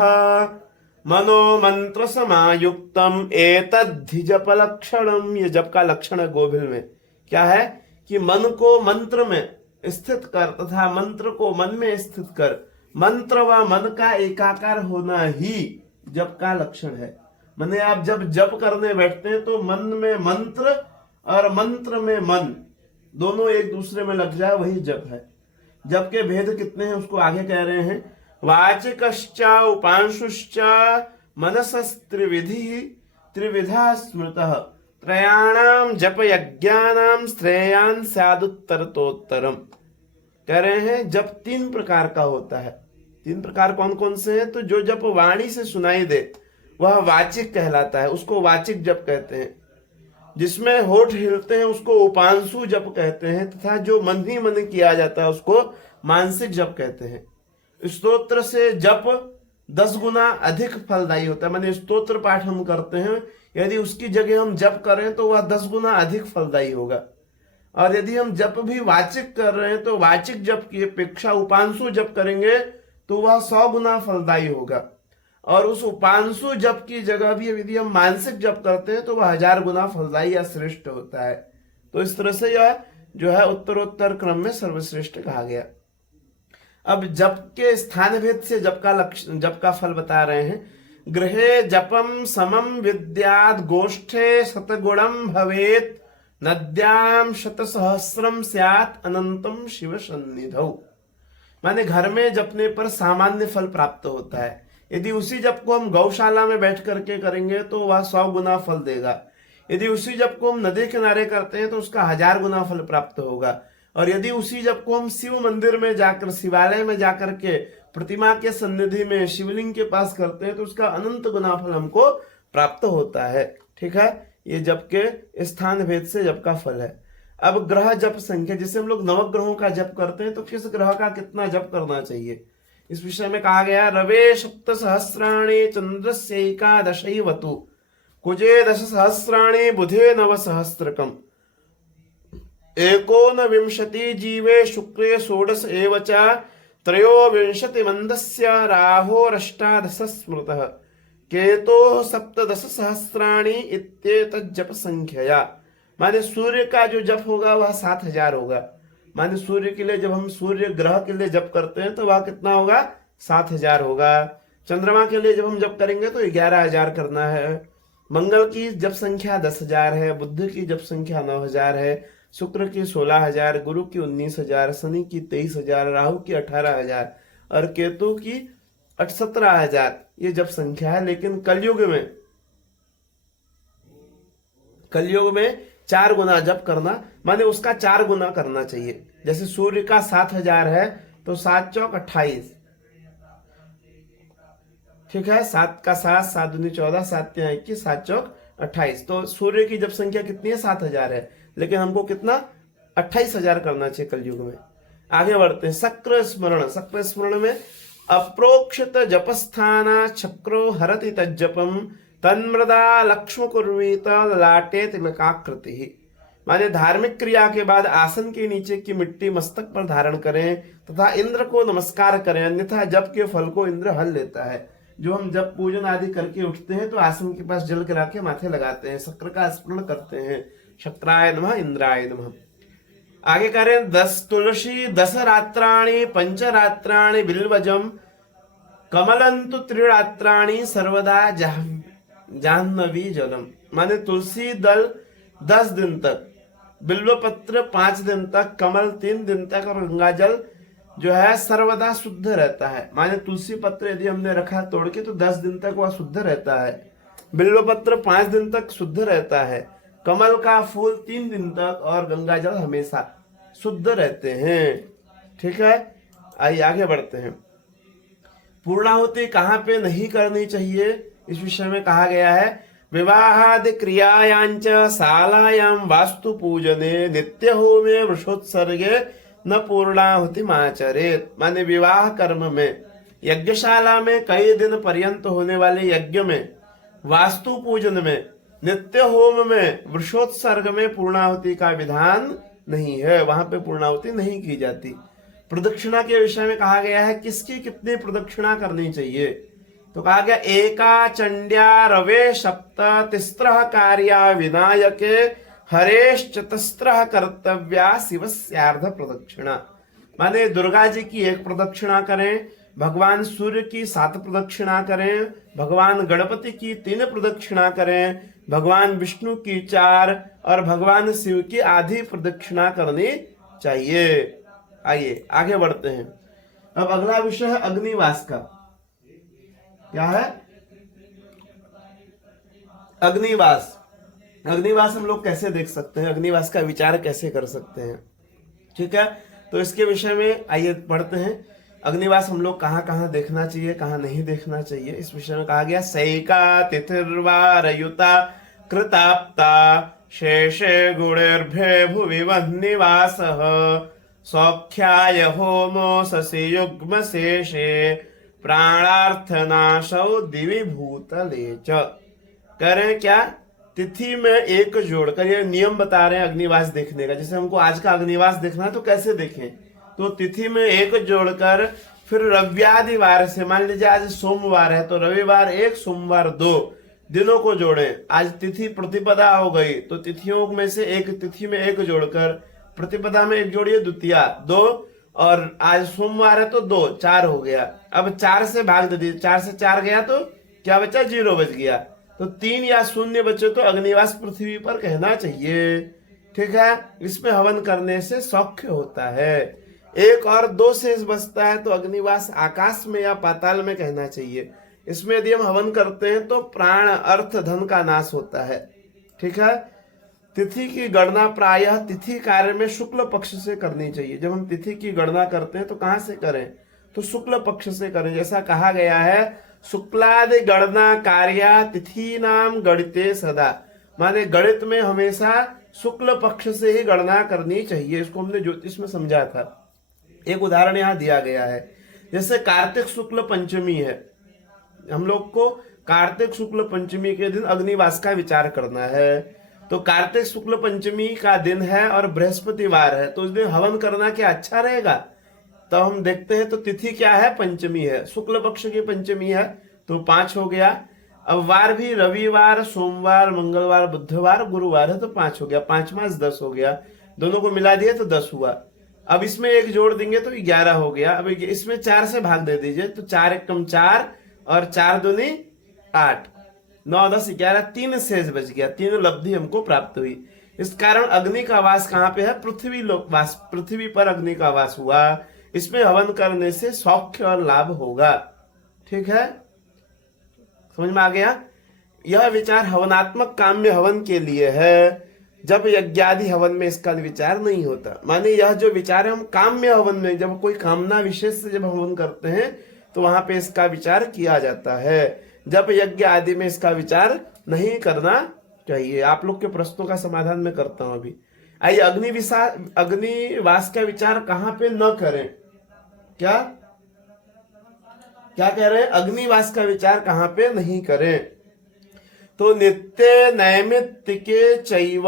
मनो मंत्र समायुक्तम एतद्धि जप लक्षणम। ये जप का लक्षण है गोभिल में। क्या है कि मन को मंत्र में स्थित कर तथा मंत्र को मन में स्थित कर, मंत्र व मन का एकाकार होना ही जप का लक्षण है। माने आप जब जप करने बैठते हैं तो मन में मंत्र और मंत्र में मन दोनों एक दूसरे में लग जाए, वही जप है। जप के भेद कितने हैं उसको आगे कह रहे हैं, वाचिकश्च उपांशुश्च मनसस्त्रिविधि त्रिविधा स्मृतः त्रयाणाम जप यज्ञानाम श्रेयान स्यादुत्तरतोत्तरम। कह रहे हैं जप 3 प्रकार का होता है। 3 प्रकार कौन कौन से हैं? तो जो जप वाणी से सुनाई दे वह वाचिक कहलाता है, उसको वाचिक जप कहते हैं। जिसमें होठ हिलते हैं उसको उपांशु जप कहते हैं, तथा जो मन ही मन किया जाता है उसको मानसिक जप कहते हैं। स्तोत्र से जप 10 गुना अधिक फलदायी होता है। माने स्तोत्र पाठ हम करते हैं, यदि उसकी जगह हम जप करें तो वह 10 गुना अधिक फलदायी होगा। और यदि हम जप भी वाचिक कर रहे हैं तो वाचिक जप की अपेक्षा उपांशु जप करेंगे तो वह 100 गुना फलदायी होगा। और उस उपांशु जप की जगह भी यदि हम मानसिक जप करते हैं तो वह 1000 गुना फलदायी या श्रेष्ठ होता है। तो इस तरह से यह जो है उत्तरोत्तर क्रम में सर्वश्रेष्ठ कहा गया। अब जप के स्थान भेद से जप का फल बता रहे हैं। गृहे जपम समम विद्याद गोष्ठे शतगुणम भवेत नद्याम शतसहस्रम स्यात् अनंतम शिव सन्निधौ। माने घर में जपने पर सामान्य फल प्राप्त होता है, यदि उसी जप को हम गौशाला में बैठ करके करेंगे तो वह 100 गुना फल देगा। यदि उसी जप को हम नदी किनारे करते हैं तो उसका 1000 गुना फल प्राप्त होगा। और यदि उसी जप को हम शिव मंदिर में जाकर, शिवालय में जाकर के प्रतिमा के सन्निधि में शिवलिंग के पास करते हैं तो उसका अनंत गुना फल हमको प्राप्त होता है। ठीक है, ये जप के स्थान भेद से जप का फल है। अब ग्रह जप संख्या, जैसे हम लोग नवग्रहों का जप करते हैं तो किस ग्रह का कितना जप करना चाहिए, इस विषय में कहा गया रवे सप्त सहस्राणि चंद्रस्यैकादशैवतु कुजे 10 सहस्राणि बुधे 9 सहस्त्रकम एकोनविंशति जीवे शुक्रे 16 एव च त्रयोविंशति मंदस्य राहोरष्टादश स्मृतः केतोः 17 सहस्राणि इत्येतत् जप संख्यया। माने सूर्य का जो जप होगा वह 7000 होगा। माने सूर्य के लिए, जब हम सूर्य ग्रह के लिए जप करते हैं तो वह कितना होगा, 7000 होगा। चंद्रमा के लिए जब हम जप करेंगे तो 11000 करना है। मंगल की जप संख्या 10000 है, बुध की जप संख्या 9000 है, शुक्र की 16000, गुरु की 19000, शनि की 23000, राहु की 18000 और केतु की 17000। ये जप संख्या है। लेकिन कलयुग में 4 गुना जप करना, माने उसका 4 गुना करना चाहिए। जैसे सूर्य का 7000 है तो 7 चौक 28, ठीक है, 7 का 7, 7 दूनी 14, 7 तिया 21, 7 चौक 28। तो सूर्य की जप संख्या कितनी है, 7000 है, लेकिन हमको कितना 28000 करना चाहिए कलयुग में। आगे बढ़ते हैं। शक्र स्मरण, शक्र स्मरण में अप्रोक्षित जपस्थाना चक्रो हरति तज्जपम तन्मृदा लक्ष्म कुर्वीत लाटे तिलकाकृति। माने धार्मिक क्रिया के बाद आसन के नीचे की मिट्टी मस्तक पर धारण करें तथा इंद्र को नमस्कार करें, अन्यथा जप के फल को इंद्र हल लेता है। जो हम जब पूजन आदि करके उठते हैं तो आसन के पास जल गिरा के माथे लगाते हैं, शक्र का स्मरण करते हैं। शक्राय नमः, इंद्राय नमः। आगे करें 10 तुलसी 10 रात्राणि 5 रात्राणि बिल्वजम कमलंतु 3 रात्राणि सर्वदा जाह्नवी जलम। माने तुलसी दल 10 दिन तक, बिल्व पत्र 5 दिन तक, कमल 3 दिन तक और गंगा जल जो है सर्वदा शुद्ध रहता है। माने तुलसी पत्र यदि हमने रखा तोड़ के तो 10 दिन तक वह शुद्ध रहता है, बिल्व पत्र 5 दिन तक शुद्ध रहता है, कमल का फूल 3 दिन तक और गंगा जल हमेशा शुद्ध रहते हैं। ठीक है, आइए आगे बढ़ते हैं। पूर्णाहुति कहाँ पे नहीं करनी चाहिए, इस विषय में कहा गया है विवाहादि क्रियायांच शालायां वास्तु पूजने नित्य होमे वृषोत्सर्गे न पूर्णाहुति माचरेत। माने विवाह कर्म में, यज्ञशाला में कई दिन पर्यंत होने वाले यज्ञ में, वास्तु पूजन में, नित्य होम में, वृषोत्सर्ग में पूर्णाहुति का विधान नहीं है, वहां पे पूर्णाहुति नहीं की जाती। प्रदक्षिणा के विषय में कहा गया है किसकी कितनी प्रदक्षिणा करनी चाहिए, तो कहा गया एका चंड्या रवे सप्त तिस्रः कार्या विनायके हरेश्चतस्रः कर्तव्या शिवस्यार्ध प्रदक्षिणा। माने दुर्गा जी की 1 प्रदक्षिणा करें, भगवान सूर्य की 7 प्रदक्षिणा करें, भगवान गणपति की 3 प्रदक्षिणा करें, भगवान विष्णु की 4 और भगवान शिव की आधी प्रदक्षिणा करनी चाहिए। आइए आगे बढ़ते हैं। अब अगला विषय है अग्निवास का। क्या है, अग्निवास। अग्निवास हम लोग कैसे देख सकते हैं, अग्निवास का विचार कैसे कर सकते हैं। ठीक है, तो इसके विषय में आइए पढ़ते हैं। अग्निवास हम लोग कहाँ कहाँ देखना चाहिए, कहाँ नहीं देखना चाहिए, इस विषय में कहा गया सैका तिथिर्वारयुता कृताप्ता शेषे गुणेर्भे भुवि वह्निवासः सौख्याय होमो शशि युग्म शेषे प्राणार्थनाशौ दिवि भूतले च। करें क्या, तिथि में 1 जोड़कर, ये नियम बता रहे हैं अग्निवास देखने का। जैसे हमको आज का अग्निवास देखना है तो कैसे देखें, तो तिथि में 1 जोड़कर फिर रव्यादिवार से, मान लीजिए आज सोमवार है तो रविवार 1, सोमवार 2 दिनों को जोड़ें। आज तिथि प्रतिपदा हो गई तो तिथियों में से एक तिथि में 1 जोड़कर, प्रतिपदा में 1 जोड़िए, द्वितीया 2 और आज सोमवार है तो 2, 4 हो गया। अब 4 से भाग दे दीजिए, 4 से 4 गया तो क्या बचा? 0 बच गया। तो 3 या 0 बचे तो अग्निवास पृथ्वी पर कहना चाहिए। ठीक है, इसमें हवन करने से सौख्य होता है। 1 और 2 शेष बचता है तो अग्निवास आकाश में या पाताल में कहना चाहिए। इसमें यदि हम हवन करते हैं तो प्राण अर्थ धन का नाश होता है। ठीक है, तिथि की गणना प्रायः तिथि कार्य में शुक्ल पक्ष से करनी चाहिए। जब हम तिथि की गणना करते हैं तो कहां से करें? तो शुक्ल पक्ष से करें। जैसा कहा गया है, शुक्लादि गणना कार्या तिथि नाम गणिते सदा, माने गणित में हमेशा शुक्ल पक्ष से ही गणना करनी चाहिए। इसको हमने ज्योतिष में समझा था। एक उदाहरण यहाँ दिया गया है, जैसे कार्तिक शुक्ल पंचमी है, हम लोग को कार्तिक शुक्ल पंचमी के दिन अग्निवास का विचार करना है। तो कार्तिक शुक्ल पंचमी का दिन है और बृहस्पतिवार है, तो उस दिन हवन करना क्या अच्छा रहेगा? तो हम देखते हैं तो तिथि क्या है? पंचमी है, शुक्ल पक्ष की पंचमी है, तो 5 हो गया। अब वार भी रविवार, सोमवार, मंगलवार, बुधवार, गुरुवार है, तो 5 हो गया। 5 5 10 हो गया, दोनों को मिला दिया तो 10 हुआ। अब इसमें 1 जोड़ देंगे तो 11 हो गया। अब इसमें 4 से भाग दे दीजिए तो 4 एकम 4 और 4 दूनी 8, 9 10 11, 3 शेष बच गया। 3 लब्धि हमको प्राप्त हुई। इस कारण अग्नि का वास कहाँ पे है? पृथ्वी लोकवास, पृथ्वी पर अग्नि का वास हुआ। इसमें हवन करने से सौख्य और लाभ होगा। ठीक है, समझ में आ गया? यह विचार हवनात्मक काम में हवन के लिए है, जब यज्ञादि हवन में इसका विचार नहीं होता। माने यह जो विचार है हम काम में हवन में, जब कोई कामना विशेष से जब हवन करते हैं तो वहां पे इसका विचार किया जाता है। जब यज्ञ आदि में इसका विचार नहीं करना चाहिए। आप लोग के प्रश्नों का समाधान मैं करता हूं अभी। आइए, अग्निवास का विचार कहां पे न करें? क्या क्या कह रहे हैं? अग्निवास का विचार कहां पे नहीं करें? तो नित्य नैमित्तिके चैव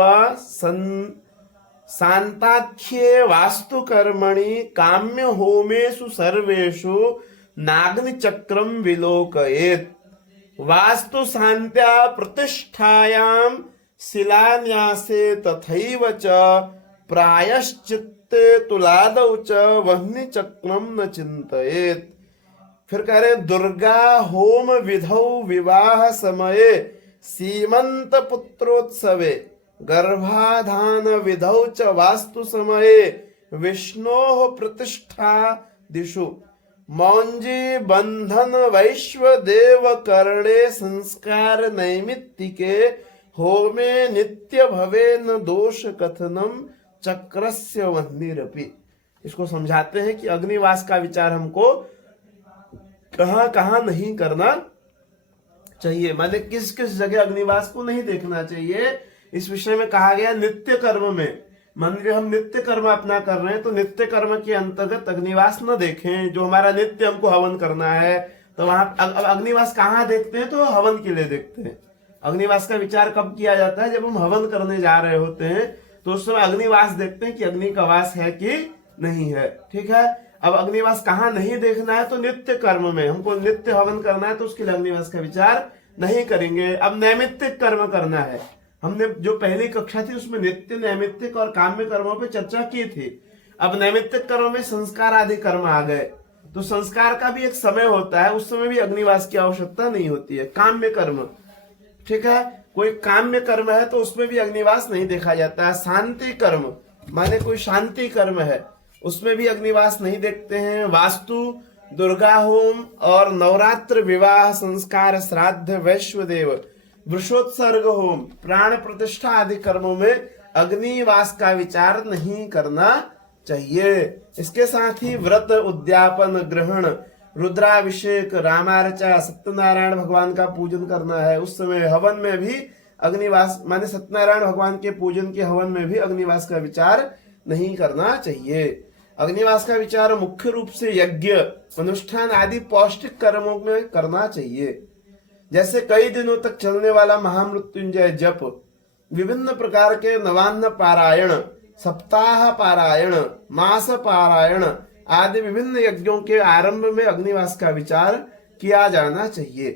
शांताख्ये वास्तु कर्मणि काम्य होमेषु सर्वेषु नाग्नि चक्रम विलोकयेत्। वास्तु शांत्या प्रतिष्ठायां शिलान्यासे तथैव च प्रायश्चित्ते तुलादौ च वह्नि चक्रम न चिंतयेत्। फिर कह रहे दुर्गा होम विधौ विवाह समये सीमंत पुत्रोत्सवे गर्भाधान विधौ च वास्तु समये विष्णोः प्रतिष्ठा दिशु मौंजी बंधन वैश्वदेव करणे संस्कार नैमित्तिके होमे नित्य भवे न दोष कथनम चक्रस्य वह्निरपि। इसको समझाते हैं कि अग्निवास का विचार हमको कहां कहां नहीं करना चाहिए, माने किस किस जगह अग्निवास को नहीं देखना चाहिए। इस विषय में कहा गया नित्य कर्म में, मंदिर हम नित्य कर्म अपना कर रहे हैं तो नित्य कर्म के अंतर्गत अग्निवास न देखें। जो हमारा नित्य हमको हवन करना है तो वहां अग्निवास कहाँ देखते हैं? तो हवन के लिए देखते हैं। अग्निवास का विचार कब किया जाता है? जब हम हवन करने जा रहे होते हैं तो उस समय अग्निवास देखते हैं कि अग्नि का वास है कि नहीं है। ठीक है, अब अग्निवास कहाँ नहीं देखना है? तो नित्य कर्म में हमको नित्य हवन करना है तो उसके लिए अग्निवास का विचार नहीं करेंगे। अब नैमित्तिक कर्म करना है, हमने जो पहली कक्षा थी उसमें नित्य नैमित्तिक और काम्य कर्मों पे चर्चा की थी। अब नैमित्तिक कर्म में संस्कार आदि कर्म आ गए, तो संस्कार का भी एक समय होता है, उस समय भी अग्निवास की आवश्यकता नहीं होती है। काम्य कर्म, ठीक है, कोई काम्य कर्म है तो उसमें भी अग्निवास नहीं देखा जाता है। शांति कर्म माने कोई शांति कर्म है, उसमें भी अग्निवास नहीं देखते हैं। वास्तु, दुर्गा होम और नवरात्र, विवाह, संस्कार, श्राद्ध, वैश्वदेव, वृषोत्सर्ग होम, प्राण प्रतिष्ठा आदि कर्मों में अग्निवास का विचार नहीं करना चाहिए। इसके साथ ही व्रत, उद्यापन, ग्रहण, रुद्राभिषेक, रामार्चा, सत्यनारायण भगवान का पूजन करना है, उस समय हवन में भी अग्निवास माने सत्यनारायण भगवान के पूजन के हवन में भी अग्निवास का विचार नहीं करना चाहिए। अग्निवास का विचार मुख्य रूप से यज्ञ, अनुष्ठान आदि पौष्टिक कर्मों में करना चाहिए। जैसे कई दिनों तक चलने वाला महामृत्युंजय जप, विभिन्न प्रकार के नवान्न पारायण, सप्ताह पारायण, मास पारायण आदि विभिन्न यज्ञों के आरंभ में अग्निवास का विचार किया जाना चाहिए।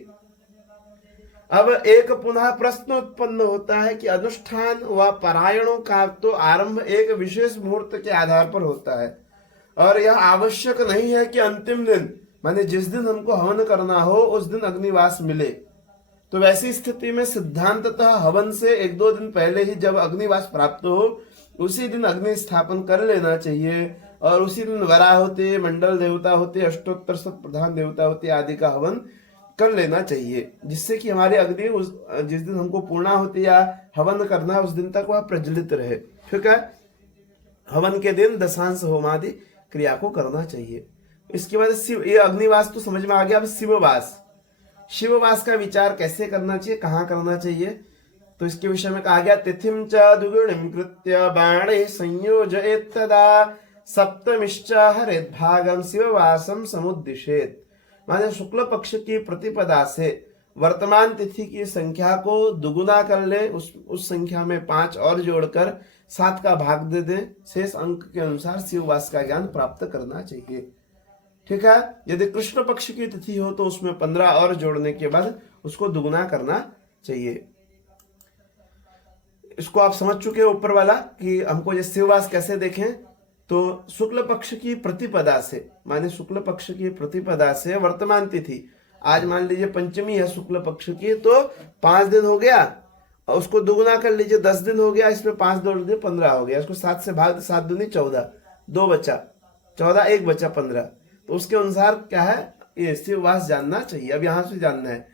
अब एक पुनः प्रश्न उत्पन्न होता है कि अनुष्ठान व पारायणों का तो आरंभ एक विशेष मुहूर्त के आधार पर होता है और यह आवश्यक नहीं है कि अंतिम दिन माने जिस दिन हमको हवन करना हो उस दिन अग्निवास मिले। तो वैसी स्थिति में सिद्धांततः हवन से 1-2 दिन पहले ही जब अग्निवास प्राप्त हो उसी दिन अग्नि स्थापन कर लेना चाहिए, और उसी दिन वराह होते, मंडल देवता होते, अष्टोत्तर शत प्रधान देवता होते आदि का हवन कर लेना चाहिए, जिससे कि हमारी अग्नि उस जिस दिन हमको पूर्णाहुति या हवन करना है उस दिन तक वह प्रज्वलित रहे। ठीक है, हवन के दिन दशांश होमादि क्रिया को करना चाहिए। इसके बाद शिव, ये अग्निवास तो समझ में आ गया। अब शिववास, शिववास का विचार कैसे करना चाहिए, कहाँ करना चाहिए, तो इसके विषय में कहा गया तिथिम च द्विगुणिम कृत्य बाणे संयोजयेत् तदा सप्तमिश्च हरेत् भागम शिववासम समुद्दिशेत्। माने शुक्ल पक्ष की प्रतिपदा से वर्तमान तिथि की संख्या को दुगुना कर ले, उस संख्या में 5 और जोड़कर 7 का भाग दे दे, शेष अंक के अनुसार शिववास का ज्ञान प्राप्त करना चाहिए। ठीक है, यदि कृष्ण पक्ष की तिथि हो तो उसमें 15 और जोड़ने के बाद उसको दुगुना करना चाहिए। इसको आप समझ चुके हो ऊपर वाला कि हमको ये शिववास कैसे देखें। तो शुक्ल पक्ष की प्रतिपदा से, माने शुक्ल पक्ष की प्रतिपदा से वर्तमान तिथि, आज मान लीजिए पंचमी है शुक्ल पक्ष की, तो 5 दिन हो गया, और उसको दुगुना कर लीजिए 10 दिन हो गया, इसमें 5 जोड़ दीजिए 15 हो गया, इसको 7 से भाग, 7 दूनी 14, 2 बचा 14, 1 बचा 15। तो उसके अनुसार क्या है, ये शिववास जानना चाहिए। अब यहां से जानना है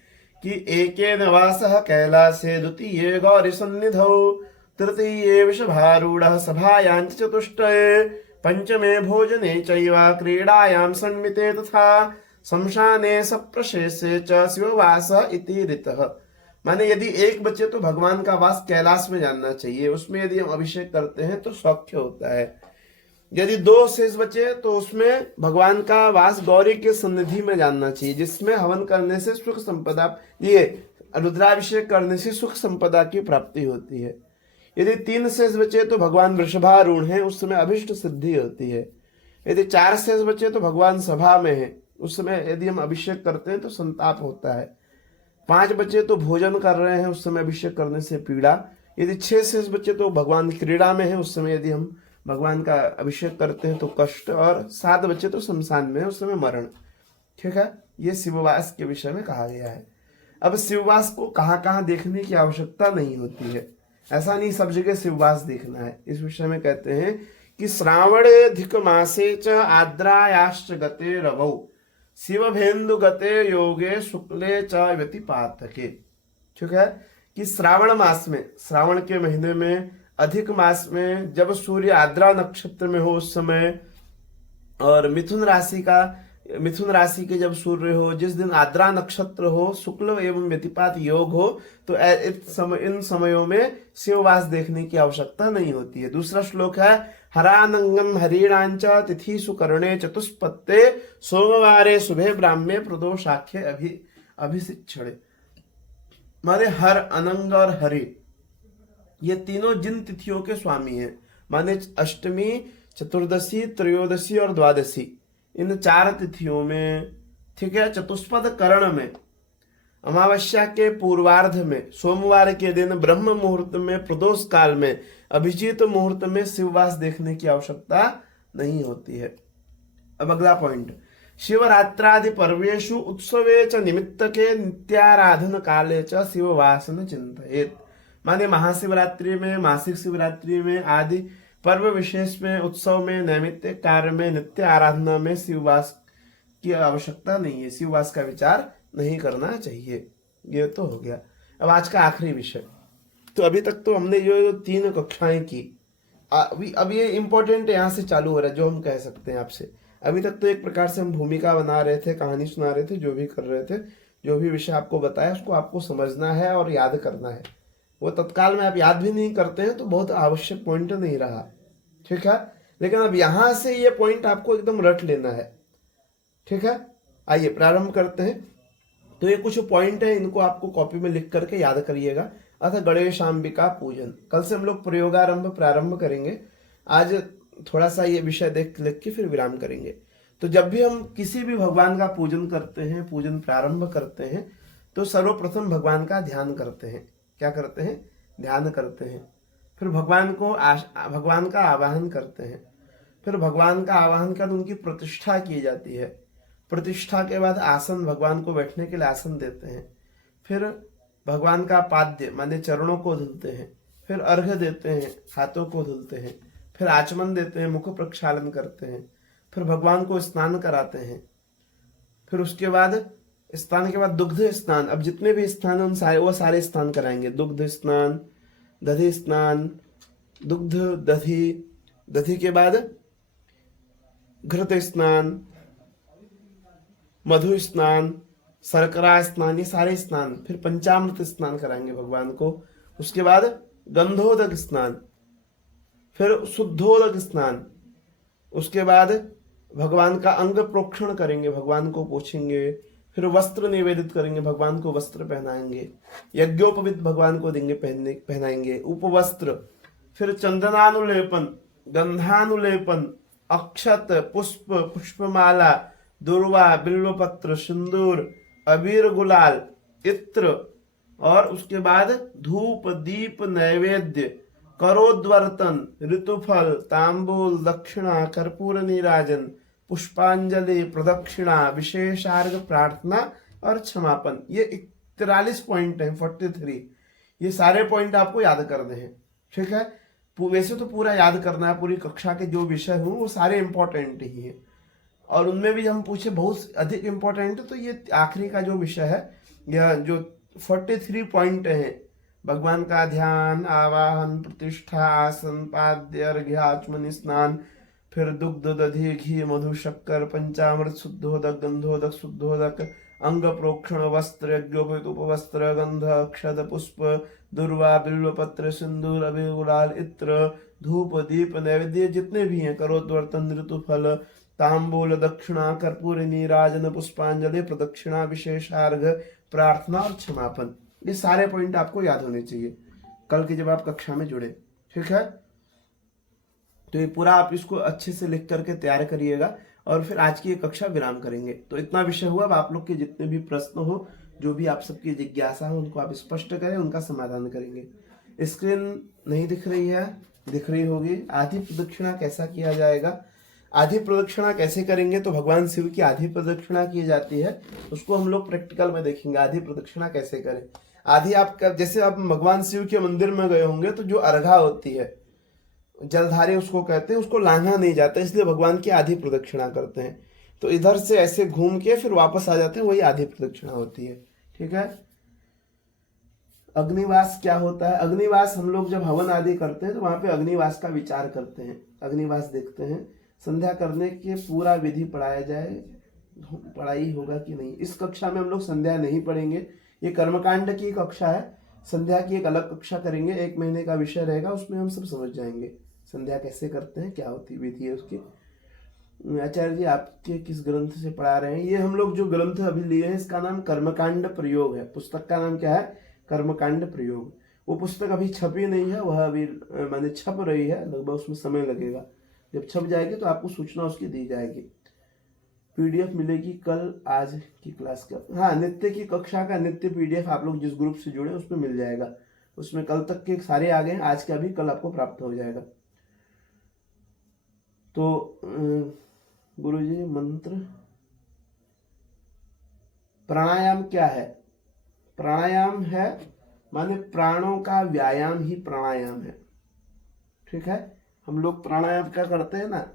कि एकेन वासः कैलासे, द्वितीये गौरी सन्निधौ, तृतीये वृषभारूढ़ः सभायां चतुष्टये, पंचमे भोजने चैव क्रीडायां सन्मिते तथा शमशाने सप्रशेषे च शिववास इति ऋतः। माने यदि 1 बचे तो भगवान का वास कैलाश में जानना चाहिए, उसमें यदि हम अभिषेक करते हैं तो सौख्य होता है। यदि 2 शेष बचे तो उसमें भगवान का वास गौरी के सन्निधि में जानना चाहिए, जिसमें हवन करने से सुख संपदा, ये रुद्राभिषेक करने से सुख संपदा की प्राप्ति होती है। यदि 3 शेष बचे तो भगवान वृषभारूढ़ हैं, उस समय अभिष्ट सिद्धि होती है। यदि 4 शेष बचे तो भगवान सभा में है, उस समय यदि हम अभिषेक करते हैं तो संताप होता है। 5 बचे तो भोजन कर रहे हैं, उस समय अभिषेक करने से पीड़ा। यदि 6 शेष बचे तो भगवान क्रीड़ा में है, उस समय यदि हम भगवान का अभिषेक करते हैं तो कष्ट, और 7 बचे तो शमशान में है, उस समय मरण। ठीक है, ये शिववास के विषय में कहा गया है। अब शिववास को कहाँ कहाँ देखने की आवश्यकता नहीं होती है, ऐसा नहीं सब जगह शिववास देखना है। इस विषय में कहते हैं कि श्रावणे अधिक मासे च आद्रायाश्च गते रवौ, शिवभेन्दु गते योगे शुक्ले च व्यतिपातके। ठीक है, कि श्रावण मास में, श्रावण के महीने में, अधिक मास में, जब सूर्य आद्रा नक्षत्र में हो उस समय, और मिथुन राशि के जब सूर्य हो, जिस दिन आद्रा नक्षत्र हो, शुक्ल एवं व्यतिपात योग हो, तो इन समयों में शिववास देखने की आवश्यकता नहीं होती है। दूसरा श्लोक है हरानंगम हरिणांच तिथि सुकर्णे चतुष्पत्ते सोमवारे शुभे ब्राह्मे प्रदोषाख्ये अभिशिक्षणे। माने हर, अनंग और हरि, ये तीनों जिन तिथियों के स्वामी हैं, माने अष्टमी, चतुर्दशी, त्रयोदशी और द्वादशी, इन 4 तिथियों में, ठीक है, चतुष्पद करण में, अमावस्या के पूर्वार्ध में, सोमवार के दिन, ब्रह्म मुहूर्त में, प्रदोष काल में, अभिजीत मुहूर्त में शिववास देखने की आवश्यकता नहीं होती है। अब अगला पॉइंट, शिवरात्रादि पर्वेषु उत्सवे च निमित्तके नित्याराधन काले च शिववासन चिंतयेत्। माने महाशिवरात्रि में, मासिक शिवरात्रि में, आदि पर्व विशेष में, उत्सव में, नैमित्तिक कार्य में, नित्य आराधना में शिववास की आवश्यकता नहीं है, शिववास का विचार नहीं करना चाहिए। ये तो हो गया। अब आज का आखिरी विषय, तो अभी तक तो हमने जो 3 कक्षाएं की, अब ये इंपॉर्टेंट यहाँ से चालू हो रहा है, जो हम कह सकते हैं आपसे। अभी तक तो एक प्रकार से हम भूमिका बना रहे थे, कहानी सुना रहे थे, जो भी कर रहे थे, जो भी विषय आपको बताया उसको आपको समझना है और याद करना है। वो तत्काल में आप याद भी नहीं करते हैं तो बहुत आवश्यक पॉइंट नहीं रहा, ठीक है, लेकिन अब यहां से ये पॉइंट आपको एकदम रट लेना है। ठीक है, आइए प्रारंभ करते हैं। तो ये कुछ पॉइंट है, इनको आपको कॉपी में लिख करके याद करिएगा। अतः गणेशांबिका पूजन, कल से हम लोग प्रयोगारंभ प्रारंभ करेंगे। आज थोड़ा सा ये विषय देख लिख के फिर विराम करेंगे। तो जब भी हम किसी भी भगवान का पूजन करते हैं, पूजन प्रारंभ करते हैं, तो सर्वप्रथम भगवान का ध्यान करते हैं। क्या करते हैं? ध्यान करते हैं। फिर भगवान का आवाहन करते हैं। फिर भगवान का आवाहन कर उनकी प्रतिष्ठा की जाती है। प्रतिष्ठा के बाद आसन, भगवान को बैठने के लिए आसन देते हैं। फिर भगवान का पाद्य माने चरणों को धुलते हैं, फिर अर्घ्य देते हैं, हाथों को धुलते हैं, फिर आचमन देते हैं, मुख प्रक्षालन करते हैं, फिर भगवान को स्नान कराते हैं, फिर उसके बाद स्नान के बाद दुग्ध स्नान, अब जितने भी स्नान उन सारे वो सारे स्नान कराएंगे। दुग्ध स्नान, दधि स्नान, दुग्ध दधि, दधि के बाद घृत स्नान, मधु स्नान, शर्करा स्नान, ये सारे स्नान, फिर पंचामृत स्नान कराएंगे भगवान को। उसके बाद गंधोदक स्नान, फिर शुद्धोदक स्नान, उसके बाद भगवान का अंग प्रोक्षण करेंगे, भगवान को पोछेंगे, फिर वस्त्र निवेदित करेंगे, भगवान को वस्त्र पहनाएंगे, यज्ञोपवीत भगवान को देंगे पहनाएंगे, उपवस्त्र, फिर चंदनानुलेपन, गंधानुलेपन, अक्षत, पुष्प, पुष्पमाला, दुर्वा, बिल्वपत्र, सिंदूर, अबीर, गुलाल, इत्र, और उसके बाद धूप, दीप, नैवेद्य, करोद्वर्तन, ऋतुफल, तांबूल, दक्षिणा, कर्पूर नीराजन, पुष्पांजलि, प्रदक्षिणा, विशेषार्घ, प्रार्थना और क्षमापन। ये 43 पॉइंट है, 43। ये सारे पॉइंट आपको याद करने हैं, ठीक है। वैसे तो पूरा याद करना है, पूरी कक्षा के जो विषय हो वो सारे इंपॉर्टेंट ही है, और उनमें भी हम पूछे बहुत अधिक इंपॉर्टेंट, तो ये आखिरी का जो विषय है, यह जो 43 पॉइंट है, भगवान का ध्यान, आवाहन, प्रतिष्ठा, आसन, पाद्य, अर्घ्य, आचमन, स्नान, फिर दुग्ध, दधि, घी, मधु, शक्कर, पंचामृत, शुद्धोदक, गंधोदक, शुद्धोदक, अंग प्रोक्षण, वस्त्र, यज्ञोपवीत, उपवस्त्र, गंध, अक्षत, पुष्प, दुर्वा, बिल्वपत्र, सिंदूर, अबीर, गुलाल, इत्र, धूप, दीप, नैवेद्य, जितने भी हैं, करोद्वर्तन, ऋतुफल, तांबूल, दक्षिणा, कर्पूर नीराजन, पुष्पांजलि, प्रदक्षिणा, विशेषार्घ, प्रार्थना और क्षमापन, ये सारे पॉइंट आपको याद होने चाहिए कल की जब आप कक्षा में जुड़े, ठीक है। तो ये पूरा आप इसको अच्छे से लिख करके तैयार करिएगा, और फिर आज की ये कक्षा विराम करेंगे। तो इतना विषय हुआ। अब आप लोग के जितने भी प्रश्न हो, जो भी आप सबकी जिज्ञासा हो, उनको आप स्पष्ट करें, उनका समाधान करेंगे। स्क्रीन नहीं दिख रही है, दिख रही होगी। आधी प्रदक्षिणा कैसा किया जाएगा, आधी प्रदक्षिणा कैसे करेंगे, तो भगवान शिव की आधी प्रदक्षिणा की जाती है, उसको हम लोग प्रैक्टिकल में देखेंगे। आधी प्रदक्षिणा कैसे करें, आधी आप जैसे आप भगवान शिव के मंदिर में गए होंगे, तो जो अर्घा होती है, जलधारे उसको कहते हैं, उसको लांघा नहीं जाता, इसलिए भगवान की आधी प्रदक्षिणा करते हैं। तो इधर से ऐसे घूम के फिर वापस आ जाते हैं, वही आधी प्रदक्षिणा होती है, ठीक है। अग्निवास क्या होता है, अग्निवास हम लोग जब हवन आदि करते हैं तो वहां पे अग्निवास का विचार करते हैं, अग्निवास देखते हैं, संध्या करने के पूरा विधि पढ़ाया जाए, पढ़ाई होगा कि नहीं। इस कक्षा में हम लोग संध्या नहीं पढ़ेंगे, ये कर्मकांड की कक्षा है, संध्या की एक अलग कक्षा करेंगे, 1 महीने का विषय रहेगा, उसमें हम सब समझ जाएंगे संध्या कैसे करते हैं, क्या होती विधि है उसकी। आचार्य जी आपके किस ग्रंथ से पढ़ा रहे हैं, ये हम लोग जो ग्रंथ अभी लिए हैं इसका नाम कर्मकांड प्रयोग है, पुस्तक का नाम क्या है, कर्मकांड प्रयोग। वो पुस्तक अभी छपी नहीं है, वह अभी मैंने छप रही है, लगभग उसमें समय लगेगा, जब छप जाएगी तो आपको सूचना उसकी दी जाएगी। पीडीएफ मिलेगी कल आज की क्लास का, हाँ नित्य की कक्षा का नित्य पीडीएफ आप लोग जिस ग्रुप से जुड़े उसमें मिल जाएगा, उसमें कल तक के सारे आ गए, आज का भी कल आपको प्राप्त हो जाएगा। तो गुरुजी मंत्र प्राणायाम क्या है, प्राणायाम है माने प्राणों का व्यायाम ही प्राणायाम है, ठीक है। हम लोग प्राणायाम क्या करते हैं ना,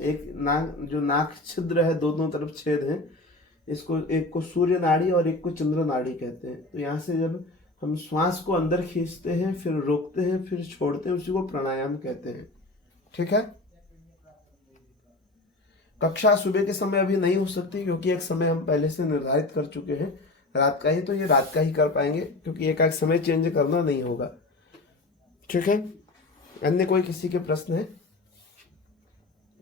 एक नाक, जो नाक छिद्र है, दोनों तरफ छेद हैं, इसको एक को सूर्य नाड़ी और एक को चंद्र नाड़ी कहते हैं। तो यहाँ से जब हम श्वास को अंदर खींचते हैं, फिर रोकते हैं, फिर छोड़ते हैं, उसी को प्राणायाम कहते हैं, ठीक है। कक्षा सुबह के समय अभी नहीं हो सकती, क्योंकि एक समय हम पहले से निर्धारित कर चुके हैं रात का ही, तो ये रात का ही कर पाएंगे, क्योंकि एक समय चेंज करना नहीं होगा, ठीक है। अन्य कोई किसी के प्रश्न है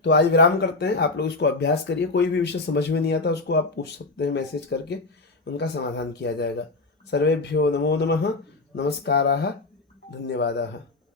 तो आज विराम करते हैं, आप लोग इसको अभ्यास करिए, कोई भी विषय समझ में नहीं आता उसको आप पूछ सकते हैं मैसेज करके, उनका समाधान किया जाएगा। सर्वेभ्यो नमो नमः, नमस्काराः, धन्यवादाः।